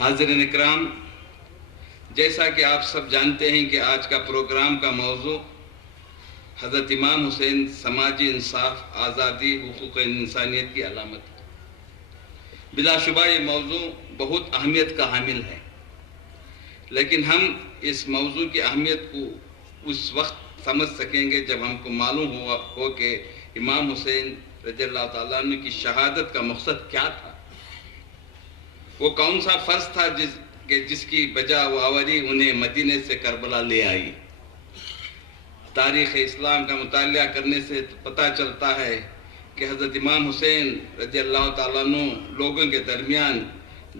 حاضرین اکرام، جیسا کہ آپ سب جانتے ہیں کہ آج کا پروگرام کا موضوع حضرت امام حسین سماجی انصاف، آزادی، حقوق انسانیت کی علامت ہے۔ بلا شبہ یہ موضوع بہت اہمیت کا حامل ہے، لیکن ہم اس موضوع کی اہمیت کو اس وقت سمجھ سکیں گے جب ہم کو معلوم ہو کہ امام حسین رضی اللہ تعالیٰ عنہ کی شہادت کا مقصد کیا تھا، وہ کون سا فرض تھا جس کی بجا و آوری انہیں مدینے سے کربلا لے آئی۔ تاریخ اسلام کا مطالعہ کرنے سے پتہ چلتا ہے کہ حضرت امام حسین رضی اللہ تعالیٰ عنہ لوگوں کے درمیان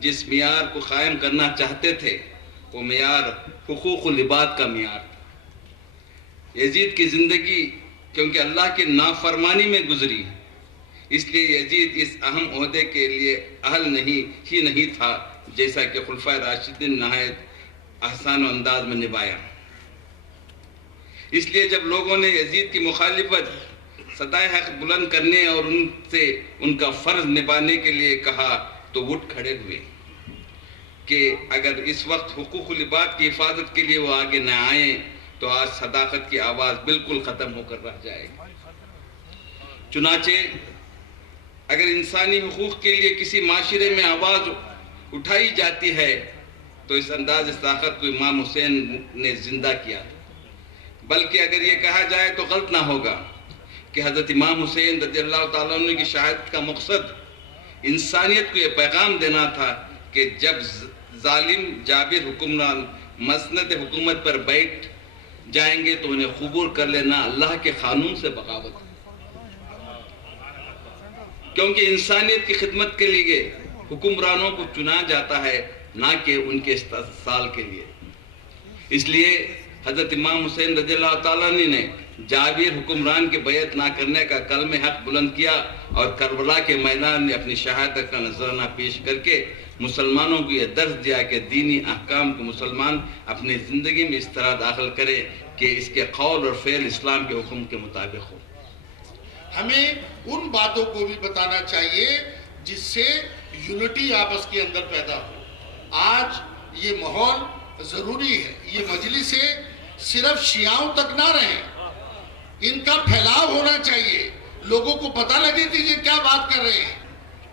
جس معیار کو قائم کرنا چاہتے تھے وہ معیار حقوق العباد کا معیار تھا۔ یزید کی زندگی کیونکہ اللہ کی نافرمانی میں گزری، اس لیے یزید اس اہم عہدے کے لیے اہل نہیں تھا، جیسا کہ خلفائے راشدین نہایت احسان و انداز میں نبھایا۔ اس لیے جب لوگوں نے یزید کی مخالفت، صدائے حق بلند کرنے اور ان کا فرض نبھانے کے لیے کہا تو اٹھ کھڑے ہوئے کہ اگر اس وقت حقوق العباد کی حفاظت کے لیے وہ آگے نہ آئیں تو آج صداقت کی آواز بالکل ختم ہو کر رہ جائے گی۔ چنانچہ اگر انسانی حقوق کے لیے کسی معاشرے میں آواز اٹھائی جاتی ہے تو اس انداز اس طاقت کو امام حسین نے زندہ کیا تھا۔ بلکہ اگر یہ کہا جائے تو غلط نہ ہوگا کہ حضرت امام حسین رضی اللہ تعالیٰ عنہ کی شہادت کا مقصد انسانیت کو یہ پیغام دینا تھا کہ جب ظالم جابر حکمران مسند حکومت پر بیٹھ جائیں گے تو انہیں قبول کر لینا اللہ کے قانون سے بغاوت ہے، کیونکہ انسانیت کی خدمت کے لیے حکمرانوں کو چنا جاتا ہے، نہ کہ ان کے استحصال کے لیے۔ اس لیے حضرت امام حسین رضی اللہ تعالیٰ عنہ نے جابر حکمران کے بیعت نہ کرنے کا کلمہ حق بلند کیا اور کربلا کے میدان میں اپنی شہادت کا نذرانہ پیش کر کے مسلمانوں کو یہ درس دیا کہ دینی احکام کو مسلمان اپنی زندگی میں اس طرح داخل کرے کہ اس کے قول اور فعل اسلام کے حکم کے مطابق ہو۔ ہمیں ان باتوں کو بھی بتانا چاہیے جس سے یونٹی آپس کے اندر پیدا ہو۔ آج یہ ماحول ضروری ہے، یہ مجلسیں صرف شیعوں تک نہ رہیں، ان کا پھیلاؤ ہونا چاہیے، لوگوں کو پتہ لگے کہ یہ کیا بات کر رہے ہیں۔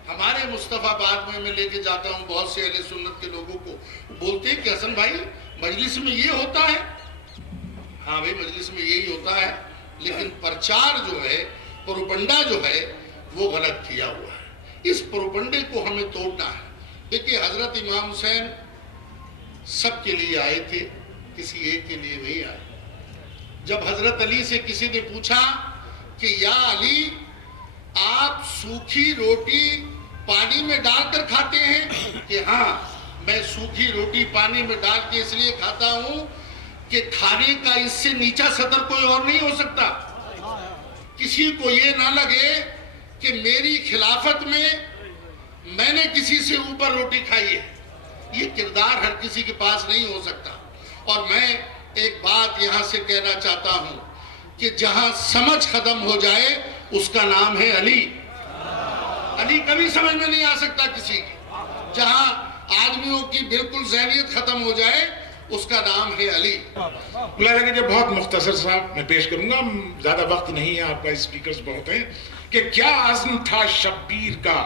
ہمارے مصطفیٰ آباد میں لے کے جاتا ہوں بہت سے اہل سنت کے لوگوں کو، بولتے ہیں کہ حسن بھائی مجلس میں یہ ہوتا ہے۔ ہاں بھائی مجلس میں یہی ہوتا ہے، لیکن پرچار جو ہے، پروپنڈا جو ہے وہ غلط کیا ہوا ہے۔ اس پروپنڈے کو ہمیں توڑنا ہے۔ دیکھیے حضرت امام حسین سب کے لیے آئے تھے، کسی ایک کے لیے نہیں آئے۔ جب حضرت علی سے کسی نے پوچھا کہ یا علی آپ سوکھی روٹی پانی میں ڈال کر کھاتے ہیں؟ کہ ہاں میں سوکھی روٹی پانی میں ڈال کے اس لیے کھاتا ہوں کہ کھانے کا اس سے نیچا سطر کوئی اور نہیں ہو سکتا، کسی کو یہ نہ لگے کہ میری خلافت میں نے کسی سے اوپر روٹی کھائی ہے۔ یہ کردار ہر کسی کے پاس نہیں ہو سکتا۔ اور میں ایک بات یہاں سے کہنا چاہتا ہوں کہ جہاں سمجھ ختم ہو جائے اس کا نام ہے علی۔ علی کبھی سمجھ میں نہیں آ سکتا کسی کی۔ جہاں آدمیوں کی بالکل ذہنیت ختم ہو جائے اس کا نام ہے علی۔ کہ بہت مختصر صاحب میں پیش کروں گا، زیادہ وقت نہیں ہے، آپ کا اسپیکرز بہت ہیں، کہ کیا عزم تھا شبیر کا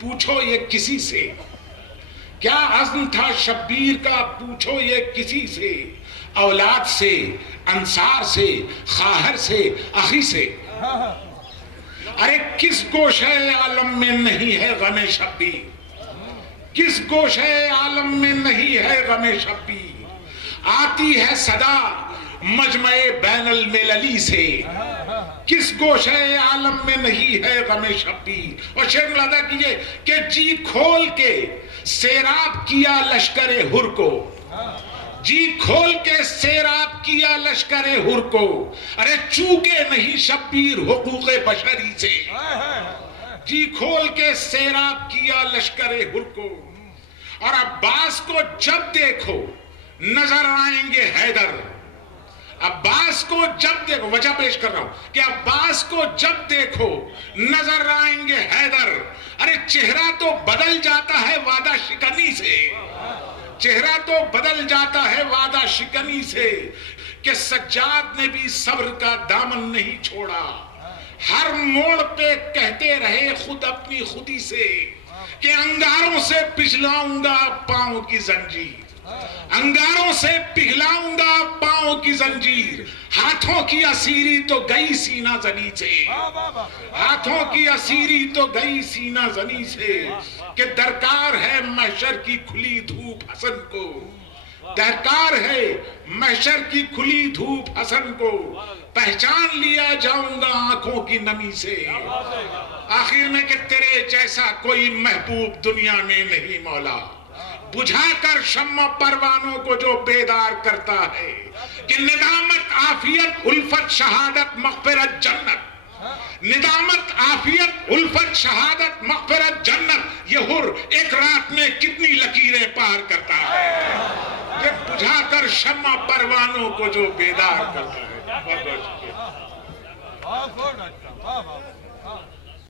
پوچھو یہ کسی سے، کیا عزم تھا شبیر کا پوچھو یہ کسی سے، اولاد سے، انصار سے، خواہر سے، اخی سے۔ ارے کس گوشہ عالم میں نہیں ہے غم شبیر، کس گوشہ عالم میں نہیں ہے غم شبیر، آتی ہے صدا مجمع بین المللی سے، کس گوشہ عالم میں نہیں ہے غم شبیر۔ اور شعر ملاحظہ کیجئے کہ جی کھول کے سیراب کیا لشکر ہر کو، جی کھول کے سیراب کیا لشکر ہر کو، ارے چوکے نہیں شبیر حقوق بشری سے، جی کھول کے سیراب کیا لشکر ہر کو۔ اور عباس کو جب دیکھو نظر آئیں گے حیدر، عباس کو جب دیکھو، وجہ پیش کر رہا ہوں کہ عباس کو جب دیکھو نظر آئیں گے حیدر. ارے چہرہ تو بدل جاتا ہے وعدہ شکنی سے، چہرہ تو بدل جاتا ہے وعدہ شکنی سے. کہ سجاد نے بھی صبر کا دامن نہیں چھوڑا، ہر موڑ پہ کہتے رہے خود اپنی خودی سے کہ انگاروں سے پچھلاؤں گا پاؤں کی زنجیر، انگاروں سے پگھلاؤں گا پاؤں کی زنجیر. ہاتھوں کی اسیری تو گئی سینہ زنی سے، ہاتھوں کی اسیری تو گئی سینہ زنی سے. کہ درکار ہے محشر کی کھلی دھوپ حسن کو، درکار ہے محشر کی کھلی دھوپ حسن کو، پہچان لیا جاؤں گا آنکھوں کی نمی سے. آخر میں کہ تیرے جیسا کوئی محبوب دنیا میں نہیں مولا، بجھا کر شمع پروانوں کو جو بیدار کرتا ہے. کہ ندامت عافیت الفت شہادت مغفرت جنت، ندامت عافیت الفت شہادت مغفرت جنت. یہ حر ایک رات میں کتنی لکیریں پار کرتا ہے، کہ بجھا کر شمع پروانوں کو جو بیدار کرتا ہے. بہت بہت شکریہ.